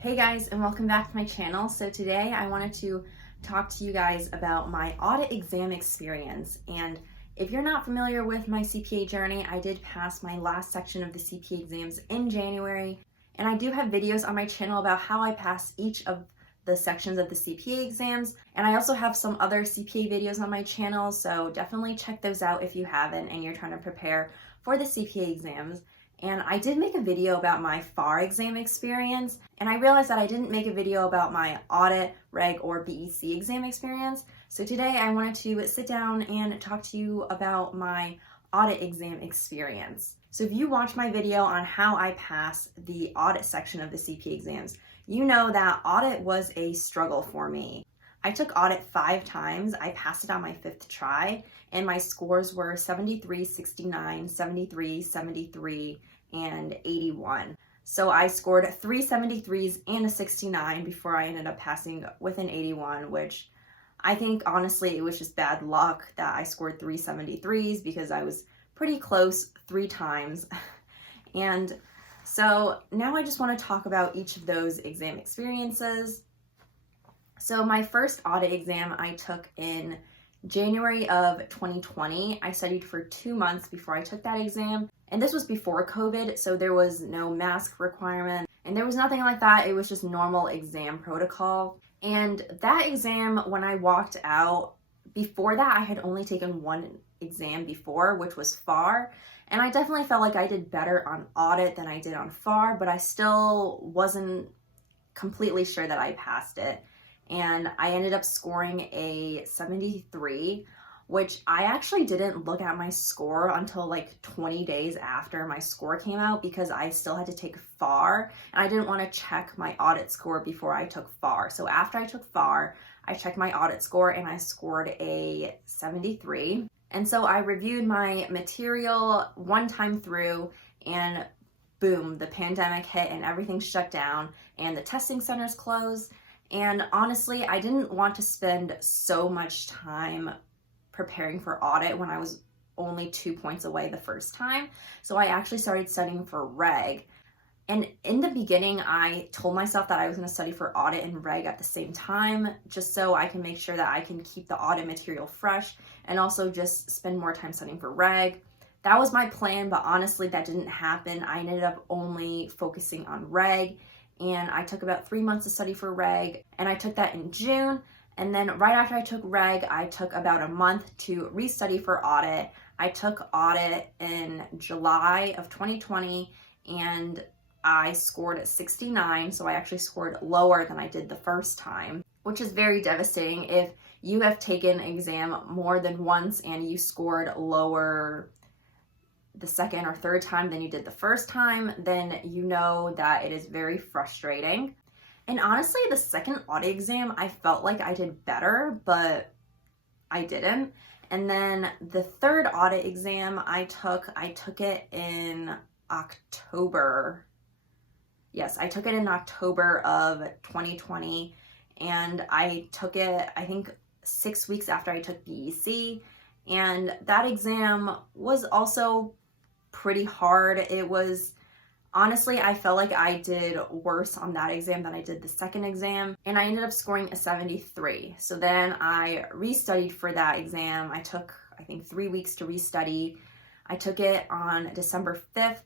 Hey guys, and welcome back to my channel. So today I wanted to talk to you guys about my audit exam experience. And if you're not familiar with my CPA journey, I did pass my last section of the CPA exams in January. And I do have videos on my channel about how I pass each of the sections of the CPA exams. And I also have some other CPA videos on my channel, so definitely check those out if you haven't and you're trying to prepare for the CPA exams. And I did make a video about my FAR exam experience, and I realized that I didn't make a video about my audit, reg, or BEC exam experience. So today I wanted to sit down and talk to you about my audit exam experience. So if you watch my video on how I pass the audit section of the CPA exams, you know that audit was a struggle for me. I took audit 5 times. I passed it on my 5th try, and my scores were 73, 69, 73, 73, and 81. So I scored 3 73s and a 69 before I ended up passing with an 81, which I think honestly it was just bad luck that I scored 3 73s because I was pretty close 3 times. And so now I just want to talk about each of those exam experiences. So my first audit exam I took in January of 2020. I studied for 2 months before I took that exam. And this was before COVID, so there was no mask requirement and there was nothing like that. It was just normal exam protocol. And that exam, when I walked out, before that I had only taken one exam before, which was FAR. And I definitely felt like I did better on audit than I did on FAR, but I still wasn't completely sure that I passed it. And I ended up scoring a 73, which I actually didn't look at my score until like 20 days after my score came out because I still had to take FAR and I didn't want to check my audit score before I took FAR. So after I took FAR, I checked my audit score and I scored a 73. And so I reviewed my material one time through, and boom, the pandemic hit and everything shut down and the testing centers closed. And honestly, I didn't want to spend so much time preparing for audit when I was only 2 points away the first time. So I actually started studying for reg. And in the beginning, I told myself that I was going to study for audit and reg at the same time, just so I can make sure that I can keep the audit material fresh and also just spend more time studying for reg. That was my plan, but honestly, that didn't happen. I ended up only focusing on reg, and I took about 3 months to study for reg, and I took that in June. And then right after I took reg, I took about a month to restudy for audit. I took audit in July of 2020 and I scored 69. So I actually scored lower than I did the first time, which is very devastating. If you have taken an exam more than once and you scored lower the second or third time than you did the first time, then you know that it is very frustrating. And honestly, the second audit exam, I felt like I did better, but I didn't. And then the third audit exam I took it in October. Yes, I took it in October of 2020. And I took it, I think, 6 weeks after I took BEC. And that exam was also pretty hard. It was, honestly, I felt like I did worse on that exam than I did the second exam, and I ended up scoring a 73. So then I restudied for that exam. I took, I think, 3 weeks to restudy. I took it on December 5th,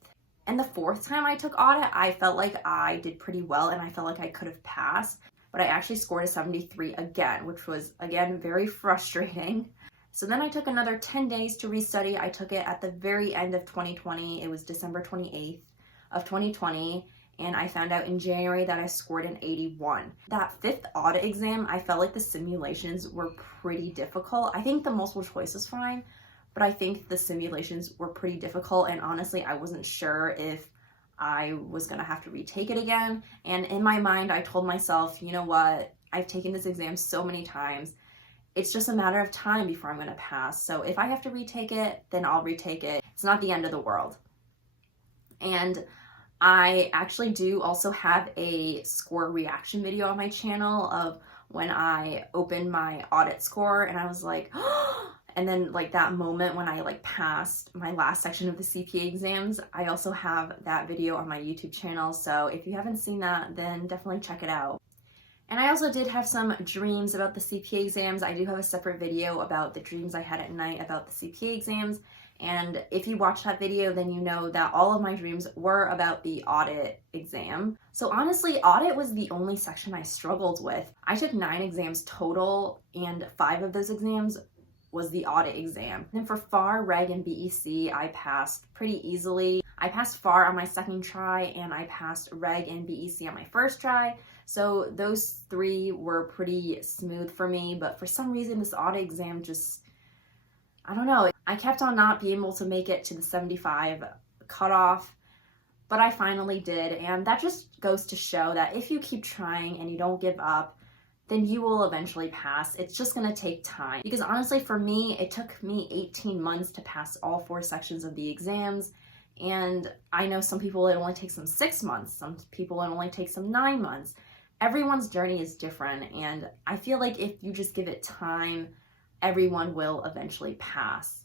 and the 4th time I took audit, I felt like I did pretty well, and I felt like I could have passed, but I actually scored a 73 again, which was, again, very frustrating. So then I took another 10 days to restudy. I took it at the very end of 2020. It was December 28th. Of 2020, and I found out in January that I scored an 81. That 5th audit exam, I felt like the simulations were pretty difficult. I think the multiple choice was fine, but I think the simulations were pretty difficult, and honestly, I wasn't sure if I was gonna have to retake it again. And in my mind, I told myself, you know what, I've taken this exam so many times. It's just a matter of time before I'm gonna pass. So if I have to retake it, then I'll retake it. It's not the end of the world. And I actually do also have a score reaction video on my channel of when I opened my audit score, and I was like, And then like that moment when I like passed my last section of the CPA exams, I also have that video on my YouTube channel. So if you haven't seen that, then definitely check it out. And I also did have some dreams about the CPA exams. I do have a separate video about the dreams I had at night about the CPA exams. And if you watch that video, then you know that all of my dreams were about the audit exam. So honestly, audit was the only section I struggled with. I took 9 exams total, and 5 of those exams was the audit exam. And for FAR, Reg, and BEC, I passed pretty easily. I passed FAR on my second try, and I passed Reg and BEC on my first try. So those 3 were pretty smooth for me, but for some reason this audit exam just, I don't know. I kept on not being able to make it to the 75 cutoff, but I finally did. And that just goes to show that if you keep trying and you don't give up, then you will eventually pass. It's just gonna take time. Because honestly, for me, it took me 18 months to pass all 4 sections of the exams. And I know some people it only takes them 6 months. Some people it only takes them 9 months. Everyone's journey is different. And I feel like if you just give it time, everyone will eventually pass.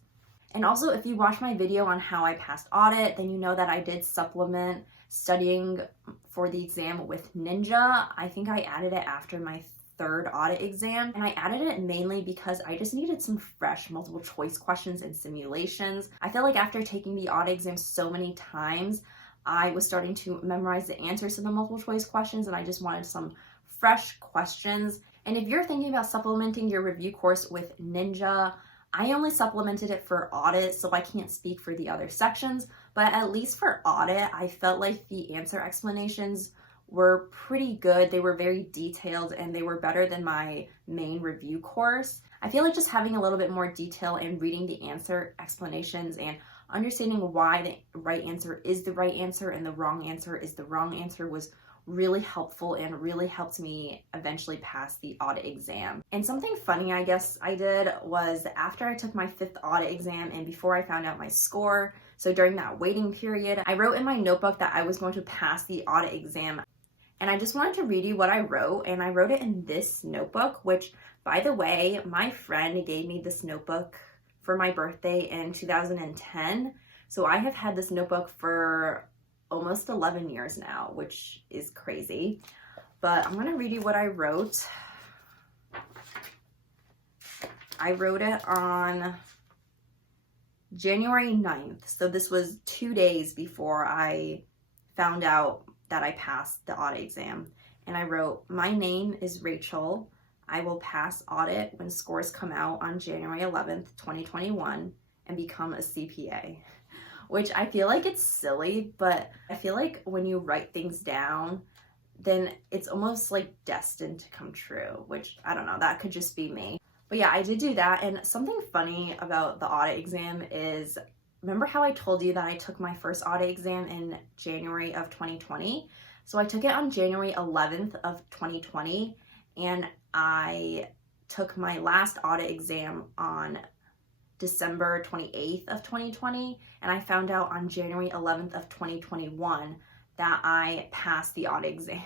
And also, if you watch my video on how I passed audit, then you know that I did supplement studying for the exam with Ninja. I think I added it after my 3rd audit exam, and I added it mainly because I just needed some fresh multiple choice questions and simulations. I feel like after taking the audit exam so many times, I was starting to memorize the answers to the multiple choice questions, and I just wanted some fresh questions. And if you're thinking about supplementing your review course with Ninja, I only supplemented it for audit, so I can't speak for the other sections, but at least for audit, I felt like the answer explanations were pretty good. They were very detailed, and they were better than my main review course. I feel like just having a little bit more detail and reading the answer explanations and understanding why the right answer is the right answer and the wrong answer is the wrong answer was really helpful and really helped me eventually pass the audit exam. And something funny I guess I did was after I took my 5th audit exam and before I found out my score, so during that waiting period, I wrote in my notebook that I was going to pass the audit exam. And I just wanted to read you what I wrote, and I wrote it in this notebook, which, by the way, my friend gave me this notebook for my birthday in 2010. So I have had this notebook for almost 11 years now, which is crazy. But I'm gonna read you what I wrote. I wrote it on January 9th. So this was 2 days before I found out that I passed the audit exam. And I wrote, "My name is Rachel. I will pass audit when scores come out on January 11th, 2021 and become a CPA." Which I feel like it's silly, but I feel like when you write things down, then it's almost like destined to come true, which I don't know, that could just be me. But yeah, I did do that. And something funny about the audit exam is, remember how I told you that I took my first audit exam in January of 2020? So I took it on January 11th of 2020, and I took my last audit exam on December 28th of 2020, and I found out on January 11th of 2021 that I passed the audit exam.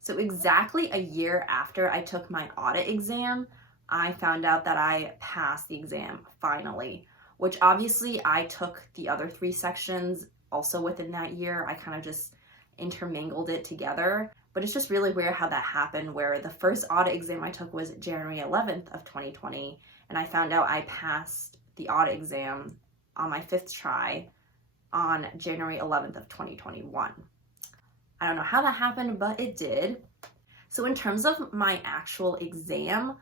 So exactly a year after I took my audit exam, I found out that I passed the exam finally, which obviously I took the other 3 sections also within that year. I kind of just intermingled it together, but it's just really weird how that happened, where the first audit exam I took was January 11th of 2020, and I found out I passed the audit exam on my 5th try on January 11th of 2021. I don't know how that happened, but it did. So in terms of my actual exam,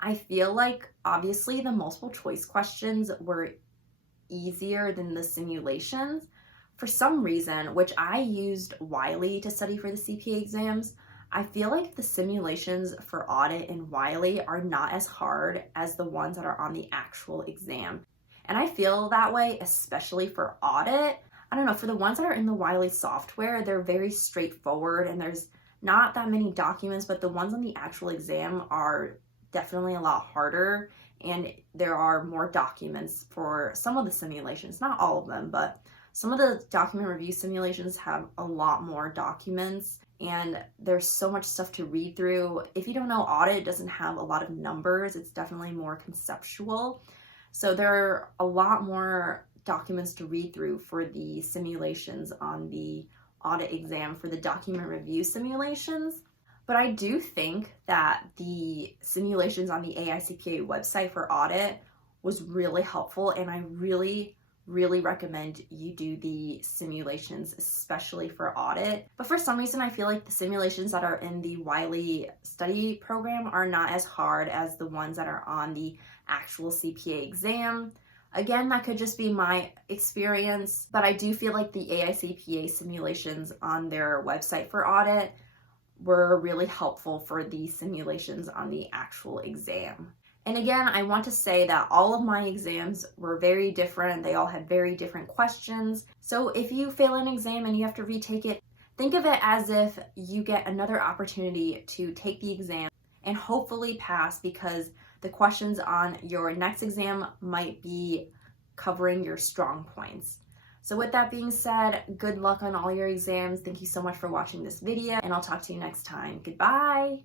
I feel like obviously the multiple choice questions were easier than the simulations. For some reason, which I used Wiley to study for the CPA exams, I feel like the simulations for audit in Wiley are not as hard as the ones that are on the actual exam. And I feel that way, especially for audit. I don't know, for the ones that are in the Wiley software, they're very straightforward and there's not that many documents, but the ones on the actual exam are definitely a lot harder, and there are more documents for some of the simulations, not all of them, but some of the document review simulations have a lot more documents, and there's so much stuff to read through. If you don't know, audit doesn't have a lot of numbers. It's definitely more conceptual. So there are a lot more documents to read through for the simulations on the audit exam, for the document review simulations. But I do think that the simulations on the AICPA website for audit was really helpful, and I really recommend you do the simulations, especially for audit. But for some reason, I feel like the simulations that are in the Wiley study program are not as hard as the ones that are on the actual CPA exam. Again, that could just be my experience, but I do feel like the AICPA simulations on their website for audit were really helpful for the simulations on the actual exam. And again, I want to say that all of my exams were very different. They all had very different questions. So if you fail an exam and you have to retake it, think of it as if you get another opportunity to take the exam and hopefully pass, because the questions on your next exam might be covering your strong points. So with that being said, good luck on all your exams. Thank you so much for watching this video, and I'll talk to you next time. Goodbye.